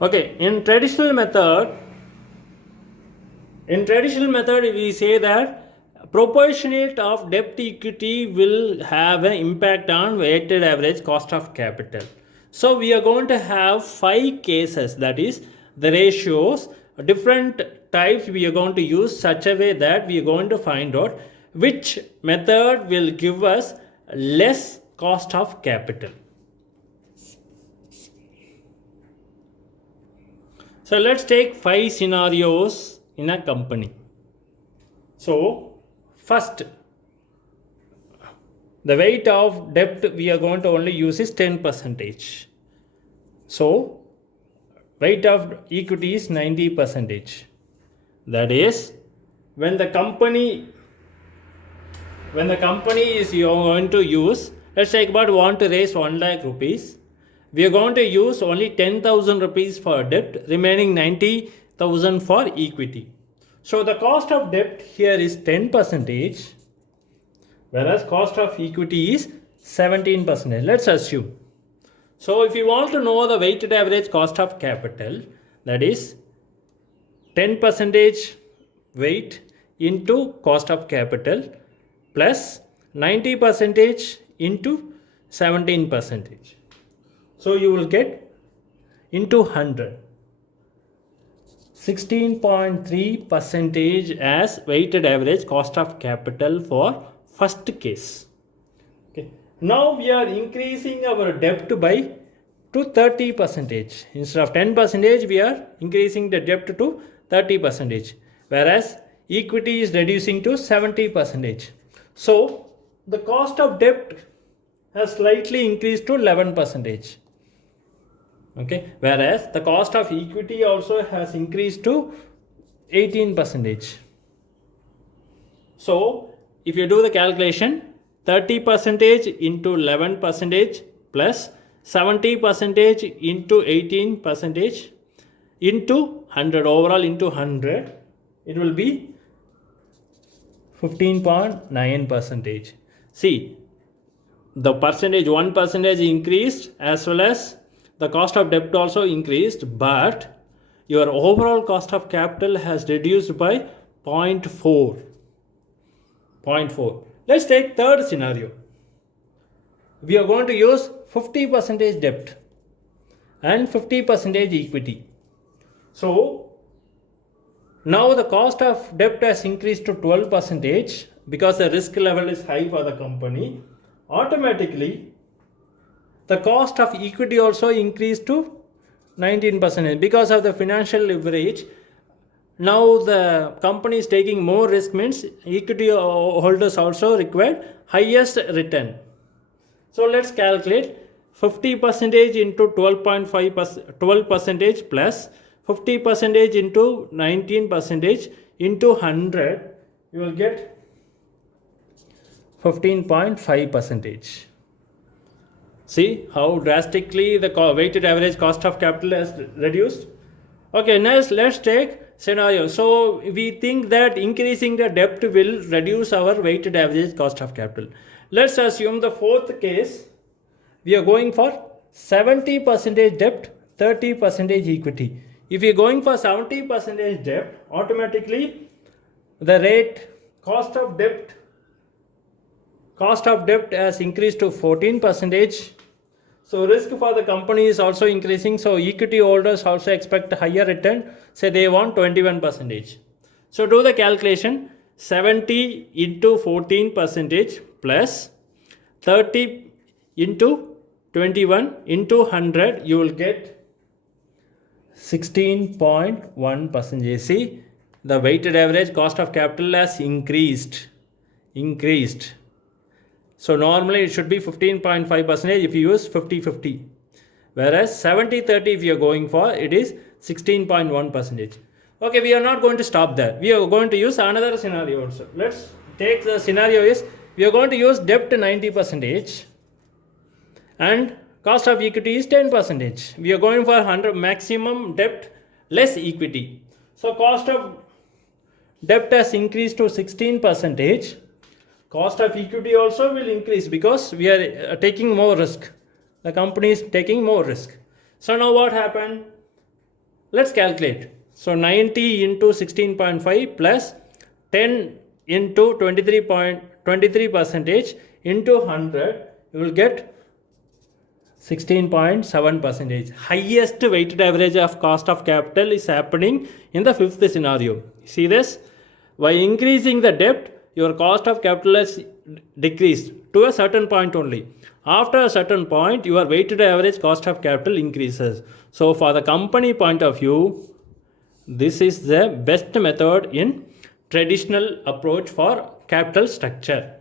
Okay, in traditional method, we say that proportionate of debt equity will have an impact on weighted average cost of capital. So we are going to have 5 cases, that is the ratios, different types we are going to use such a way that we are going to find out which method will give us less cost of capital. So let's take 5 scenarios in a company. So first, the weight of debt we are going to only use is 10%. So weight of equity is 90%. That is, when the company is you are going to use, let's take about want to raise 1 lakh rupees, we are going to use only 10,000 rupees for debt, remaining 90,000 for equity. So the cost of debt here is 10%, whereas cost of equity is 17%. Let's assume. So if you want to know the weighted average cost of capital, that is 10% weight into cost of capital plus 90% into 17%. So you will get into 100. 16.3% as weighted average cost of capital for first case. Okay. Now we are increasing our debt by to 30%. Instead of 10%, we are increasing the debt to 30%, whereas equity is reducing to 70%. So the cost of debt has slightly increased to 11%. Okay, whereas the cost of equity also has increased to 18%. So if you do the calculation, 30% into 11% plus 70% into 18% into 100, overall into 100, it will be 15.9%. See, the percentage, 1% increased, as well as the cost of debt also increased, but your overall cost of capital has reduced by 0.4. Let's take third scenario. We are going to use 50% debt and 50% equity. So now the cost of debt has increased to 12% because the risk level is high for the company. Automatically, the cost of equity also increased to 19% because of the financial leverage. Now the company is taking more risk, means equity holders also require highest return. So let's calculate 50% into 12% plus 50% into 19% into 100, you will get 15.5%. See how drastically the weighted average cost of capital has reduced. Okay, next let's take scenario. So we think that increasing the debt will reduce our weighted average cost of capital. Let's assume the fourth case, we are going for 70% debt, 30% equity. If you are going for 70% debt, automatically the rate cost of debt has increased to 14%. So risk for the company is also increasing. So equity holders also expect higher return. Say they want 21%. So do the calculation. 70 into 14% plus 30 into 21 into 100, you will get 16.1%. See, the weighted average cost of capital has increased. So normally it should be 15.5% if you use 50-50. Whereas 70-30 if you are going for, it is 16.1%. Okay, we are not going to stop there. We are going to use another scenario also. Let's take the scenario is, we are going to use debt 90% and cost of equity is 10%. We are going for 100 maximum debt less equity. So cost of debt has increased to 16%. Cost of equity also will increase because we are taking more risk. The company is taking more risk. So now what happened? Let's calculate. So 90 into 16.5 plus 10 into 23 percentage into 100, you will get 16.7 percentage. Highest weighted average of cost of capital is happening in the fifth scenario. See this? By increasing the debt, your cost of capital has decreased to a certain point only. After a certain point, your weighted average cost of capital increases. So for the company point of view, this is the best method in traditional approach for capital structure.